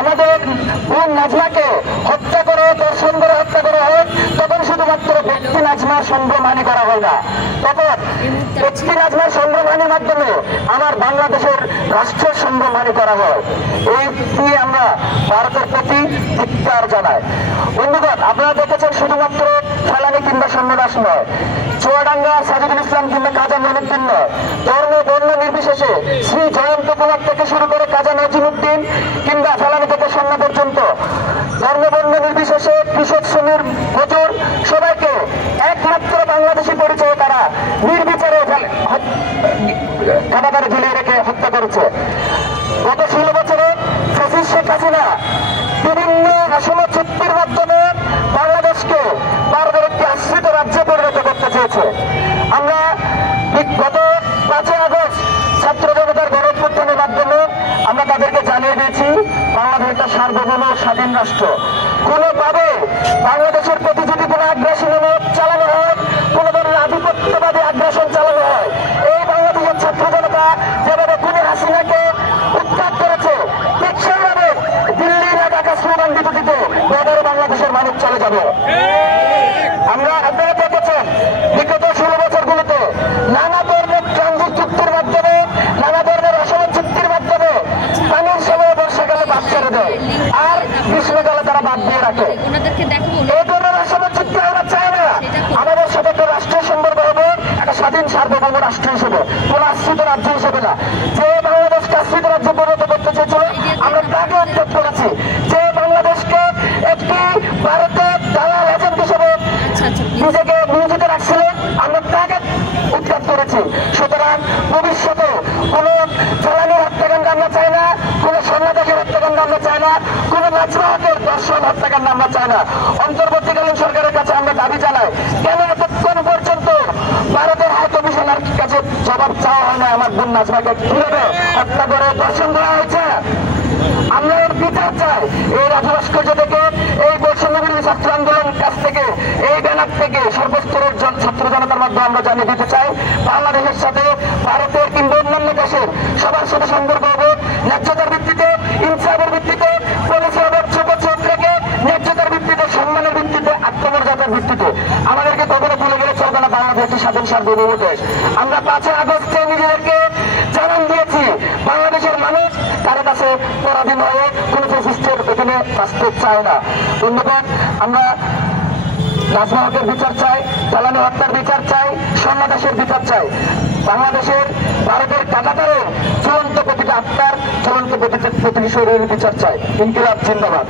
আমাদের বোন নাজমাকে হত্যা করে দর্শন করে হত্যা করা হয়, তখন শুধুমাত্র ব্যক্তি নাজমার সংগ্রহমানি করা হয় না, তখন ব্যক্তি নাজমার সংগ্রহমানির মাধ্যমে আমার বাংলাদেশের রাষ্ট্রের সংগ্রহমানি করা হয়। এই নিয়ে আমরা ভারতের প্রতি ধিক্কার জানাই। বন্ধুগণ, আপনারা দেখেছেন শুধুমাত্র ফালানি কিংবা সন্ন্যাস নয়, চুয়াডাঙ্গা সাজিদুল ইসলাম কিংবা কাজা মঈনুদ্দিন নয়, ধর্ম বর্ণ নির্বিশেষে শ্রী জয়ন্ত কুমার থেকে শুরু করে কাজা নজিমুদ্দিন কিংবা ফালানি থেকে সন্না পর্যন্ত ধর্ম বর্ণ নির্বিশেষে কৃষক শ্রমিক মজুর সবাইকে একমাত্র বাংলাদেশি পরিচয়ে তারা নির্বিচারে কারাগারে ঝুলিয়ে রেখে হত্যা করেছে। গত 16 বছরে ফ্যাসিস্ট শেখ হাসিনা বিভিন্ন আসম চুক্তির মাধ্যমে বাংলাদেশকে বারবার একটি আশ্রিত রাজ্যে পরিণত করতে চেয়েছে। আমরা গত 5 আগস্ট ছাত্র জনতার গণঅভ্যুত্থানের মাধ্যমে আমরা তাদেরকে জানিয়ে দিয়েছি বাংলাদেশ একটা সার্বভৌম স্বাধীন রাষ্ট্র। কোনোভাবে বাংলাদেশের প্রতি যদি কোনো আগ্রাসন চালানো হয়, কোন ধরনের আধিপত্যবাদী আগ্রাসন চালানো হয়, এই বাংলাদেশের ছাত্র জনতা যেভাবে খুনি হাসিনাকে উৎখাত করেছে, ঠিক সেইভাবে দিল্লি বা ঢাকা স্লোগান দিতে দিতে বদরে বাংলাদেশের মানুষ চলে যাবে। আমরা আপনারা দেখেছেন বিগত 16 বছরগুলোতে নানা ধরনের ট্রানজিট চুক্তির মাধ্যমে, নানা ধরনের অসম চুক্তির মাধ্যমে পানির সময় বর্ষাকালে বাদ ছেড়ে দেয় আর গ্রীষ্মকালে তারা বাদ দিয়ে রাখে। এই ধরনের অসম চুক্তি আমরা চাই না। আমাদের সাথে একটা রাষ্ট্রের সম্পর্ক হবে একটা স্বাধীন সার্বভৌম রাষ্ট্র হিসেবে, কোন আশ্রিত রাজ্য হিসেবে না। যে বাংলাদেশকে আশ্রিত রাজ্যে পরিণত করতে চেয়েছিল আমরা তাকে উচ্ছেদ করেছি। যে বাংলাদেশকে একটি ভারতের দালাল এজেন্ট হিসেবে নিজেকে নিয়োজিত রাখছিল আমরা তাকে উচ্ছেদ করেছি। সুতরাং ভবিষ্যতে কোন ফলানির হত্যাকাণ্ড আমরা চাই না, কোন সন্ন্যাসীর হত্যাকাণ্ড আমরা চাই না, কোন নাজমাহাতের দর্শন হত্যাকাণ্ড আমরা চাই না। অন্তর্বর্তীকালীন সরকারের কাছে আমরা দাবি জানাই, কেন এতক্ষণ পর্যন্ত ভারতের হাই কমিশনার কাছে জবাব চাওয়া হয় না আমার বোন নাজমাকে কিভাবে হত্যা করে দর্শন করা হয়েছে? আমরা এর বিচার চাই। এই রাজু ভাস্কর্য থেকে, এই বৈষম্যবিরোধী ছাত্র আন্দোলনের কাছ থেকে, এই ব্যানার থেকে সর্বস্তরের ছাত্র জনতার মাধ্যমে আমরা জানিয়ে দিতে চাই, বাংলাদেশের সাথে ভারতের কিংবা অন্যান্য দেশের সবার সাথে সম্পর্ক হবে ন্যায্যতার ভিত্তিতে, ইনসাফের ভিত্তিতে, পরিষেবার চোখ রেখে ন্যায্যতার ভিত্তিতে, সম্মানের ভিত্তিতে, আত্মমর্যাদার ভিত্তিতে। আমাদেরকে কখনো ভুলে গেলে চলবে না বাংলাদেশের স্বাধীন সার্বভৌম দেশ। আমরা 5 আগস্টে নিজেদেরকে জানান দিয়েছি বাংলাদেশের মানুষ তার কাছে পরাধীন হয়ে কোন ফ্যাসিস্টের অধীনে বাঁচতে চায় না। বন্ধুগণ, আমরা নাজমা হকের বিচার চাই, চালানো হত্যার বিচার চাই, সন্ন্যাসের বিচার চাই। বাংলাদেশের ভারতের কাটাতারে চূড়ান্ত প্রতিটা আত্মার, চূড়ান্ত প্রতিটি শরীরের বিচার চাই। ইনকিলাব জিন্দাবাদ।